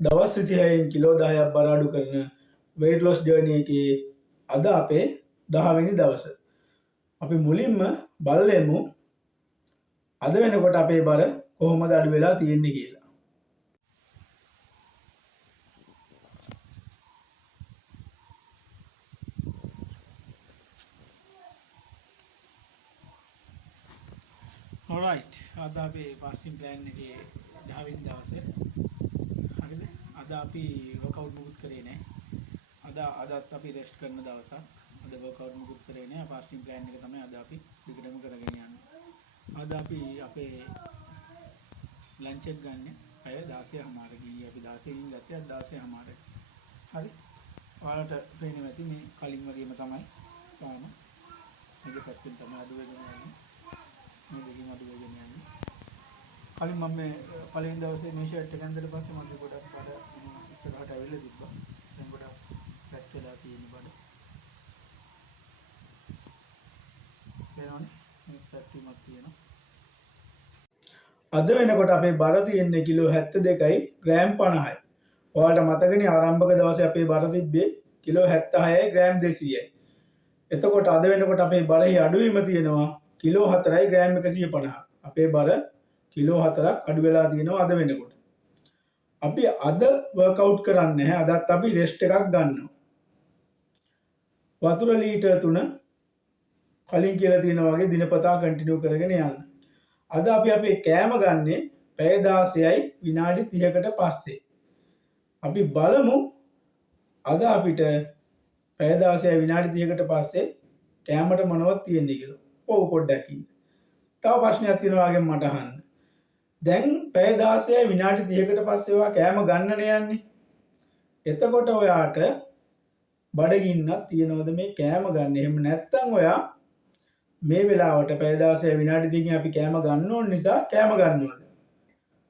දවස් 26න් කිලෝ 10ක් බර අඩු කරන weight loss journey එකේ අද අපේ 10 වෙනි දවස. අපි මුලින්ම බලමු අද වෙනකොට අපේ බර කොහොමද අඩු වෙලා තියෙන්නේ කියලා. Alright, අද අපේ fasting plan එකේ 10 වෙනි දවසේ. හරිද? අද අපි workout මුකුත් කරේ නැහැ. අදත් අපි rest කරන දවසක්. අද workout මුකුත් කරේ නැහැ. fasting plan එක තමයි අද අපි දිගටම කරගෙන යන්නේ. අද අපි අපේ lunch එක ගන්න අය 16:00 ගියේ. අපි 16 ගත්තේ 16:00. හරි. ඔයාලට පේනවා ඇති මේ කලින් වගේම තමයි තාම මේක පැත්තෙන් තමයි අද වෙගෙන යන්නේ. මේ දෙකම අඩු වෙගෙන යන්නේ. කලින් මම මේ පළවෙනි දවසේ මේ ෂර්ට් එක ඇඳලා පස්සේ මම ගොඩක් බඩ ඉස්සරහට ඇවිල්ලා තිබ්බා. දැන් ගොඩක් පැක් වෙලා තියෙන බඩ. වෙනවනේ මේ පැක් වීමක් තියෙනවා. අද වෙනකොට අපේ බර තියෙන්නේ කිලෝ 72යි ග්‍රෑම් 50යි. ඔයාලට මතකනේ ආරම්භක දවසේ අපේ බර තිබ්බේ කිලෝ 76යි ග්‍රෑම් 200යි. එතකොට අද වෙනකොට අපේ බරෙහි අඩුවීම තියෙනවා කිලෝ 4යි ග්‍රෑම් 150. අපේ බර කිලෝ 4ක් අඩු වෙලා තියෙනවා අද වෙනකොට. අපි අද වර්ක්අවුට් කරන්නේ නැහැ. අදත් අපි රෙස්ට් එකක් ගන්නවා. වතුර ලීටර් 3 කලින් කියලා තියෙනා වගේ දිනපතා කන්ටිනියු කරගෙන යන්න. අද අපි අපේ කෑම ගන්නේ පැය 16යි විනාඩි 30කට පස්සේ. අපි බලමු අද අපිට පැය 16යි විනාඩි 30කට පස්සේ කෑමට මොනවද තියෙන්නේ කියලා. ඔව් පොඩ්ඩක් ඉන්න. තව ප්‍රශ්නයක් තියෙනවා වගේ මට අහන්න. දැන් පැය 16යි විනාඩි 30කට පස්සේ ඔයා කෑම ගන්නනේ යන්නේ. එතකොට ඔයාට බඩගින්නක් තියනවද මේ කෑම ගන්න? එහෙම නැත්නම් ඔයා මේ වෙලාවට පැය 16යි විනාඩි 30කින් අපි කෑම ගන්න ඕන නිසා කෑම ගන්නවද?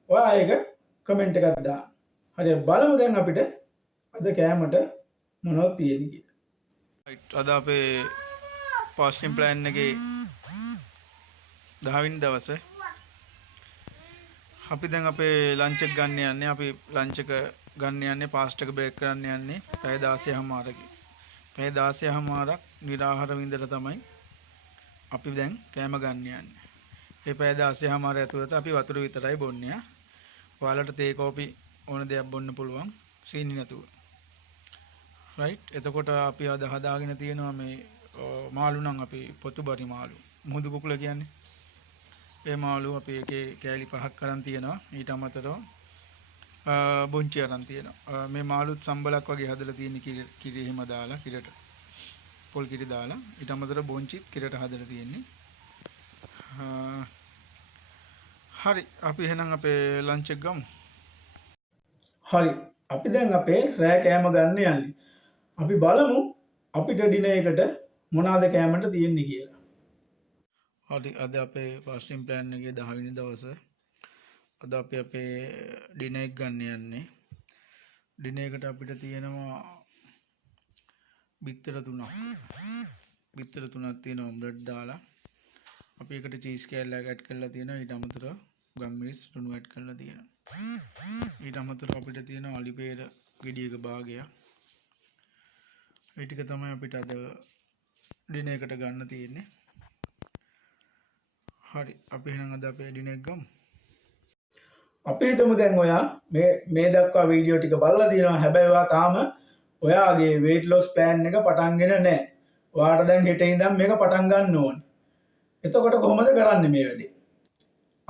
ඔයා ඒක කමෙන්ට් එකක් දාන්න. හරි බලමු දැන් අපිට අද කෑමට මොනවද තියෙන්නේ කියලා. රයිට් අද අපේ fasting plan එකේ 10 වෙනි දවසේ අපි දැන් අපේ ලන්ච් එක ගන්න යන්නේ. අපි ලන්ච් එක ගන්න යන්නේ fast එක බ්‍රේක් කරන්න යන්නේ පැය 16:00ක. පැය 16:00ක් නිරාහාර වින්දලා තමයි අපි දැන් කෑම ගන්න යන්නේ. මේ පැය 16:00 ඇතුළත අපි වතුර විතරයි බොන්නේ. ඔයාලට තේ කෝපි ඕන දෙයක් බොන්න පුළුවන් සීනි නැතුව. රයිට්. එතකොට අපි අද හදාගෙන තියෙනවා මේ මාළු නම් අපි පොතුබරි මාළු. මුහුදු කුකුල කියන්නේ. ඒ මාළු අපි එකේ කෑලි 5ක් අරන් තියෙනවා. ඊට අමතරව බොන්චි අරන් තියෙනවා. මේ මාළුත් සම්බලක් වගේ හදලා තියෙන කිරි එහෙම දාලා කිරට පොල් කිරි දාලා ඊට අමතරව බොන්චිත් කිරට හදලා තියෙන්නේ. හරි අපි එහෙනම් අපේ ලන්ච් එක ගමු. හරි අපි දැන් අපේ රෑ කෑම ගන්න යන්නේ. අපි බලමු අපිට ඩිනර් එකට මොනවාද කෑමට තියෙන්නේ කියලා. හරි අද අපේ fasting plan එකේ 10 වෙනි දවසේ. අද අපි අපේ ඩිනර් එක ගන්න යන්නේ. ඩිනර් එකට අපිට තියෙනවා බිත්තර 3ක්. බිත්තර 3ක් තියෙනවා බ්‍රෙඩ් දාලා. අපි එකට චීස් කෑල්ලක් ඇඩ් කරලා තියෙනවා. ඊට අමතරව ගම්මිරිස් ලුණු ඇඩ් කරලා තියෙනවා. ඊට අමතරව අපිට තියෙනවා අලිපේර ගෙඩියක භාගයක්. ඒ ටික තමයි අපිට අද ඩිනර් එකට ගන්න තියෙන්නේ. හරි අපි එහෙනම් අද අපේ ඩිනර් එක ගමු. අපි හිතමු දැන් ඔයා මේ දක්වා වීඩියෝ ටික බලලා තියෙනවා. හැබැයි ඔයා තාම ඔයාගේ weight loss plan එක පටන්ගෙන නැහැ. ඔයාට දැන් හෙට ඉඳන් මේක පටන් ගන්න ඕනේ. එතකොට කොහොමද කරන්නේ මේ වැඩේ?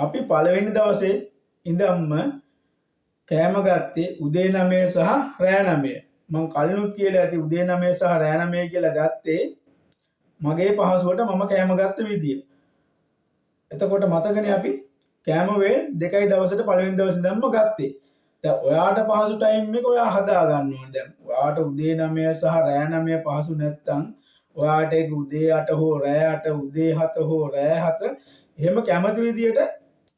අපි පළවෙනි දවසේ ඉඳන්ම කෑම ගත්තේ උදේ 9 සහ රෑ 9. මම කලිනුත් කියලා ඇති උදේ 9 සහ රෑ 9 කියලා ගත්තේ මගේ පහසුවට මම කෑම ගත්ත විදිය. එතකොට මතකනේ අපි කෑම වේල් 2යි දවසට පළවෙනි දවසේ ඉඳන්ම ගත්තේ. දැන් ඔයාට පහසු ටයිම් එක ඔයා හදා ගන්න ඕනේ. දැන් ඔයාට උදේ 9 සහ රෑ 9 පහසු නැත්තම් ඔයාට ඒක උදේ 8 හෝ රෑ 8 උදේ 7 හෝ රෑ 7 එහෙම කැමති විදියට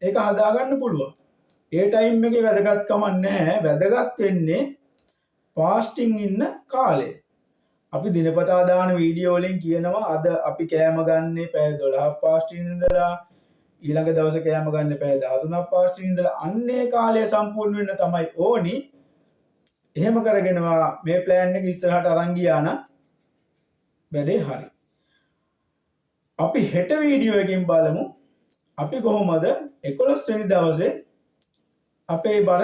ඒක හදා ගන්න පුළුවන්. ඒ ටයිම් එකේ වැදගත්කමක් නැහැ. වැදගත් වෙන්නේ ෆාස්ටිං ඉන්න කාලේ. අපි දිනපතා දාන වීඩියෝ වලින් කියනවා අද අපි කෑම ගන්නේ පැය 12ක් ෆාස්ටිං ඉඳලා ඊළඟ දවසේ කෑම ගන්න පැය 13ක් ෆාස්ටිං ඉඳලා අන්නේ කාලය සම්පූර්ණ වෙන්න තමයි ඕනි එහෙම කරගෙනවා මේ ප්ලෑන් එක ඉස්සරහට අරන් ගියා නම් වැඩේ හරි. අපි හෙට වීඩියෝ එකකින් බලමු අපි කොහොමද 11 වෙනි දවසේ අපේ බර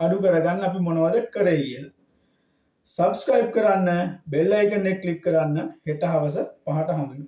අඩු කරගන්න අපි මොනවද කරේ කියලා. subscribe කරන්න, bell icon එක click කරන්න. හෙට හවස 5ට හමුවෙමු.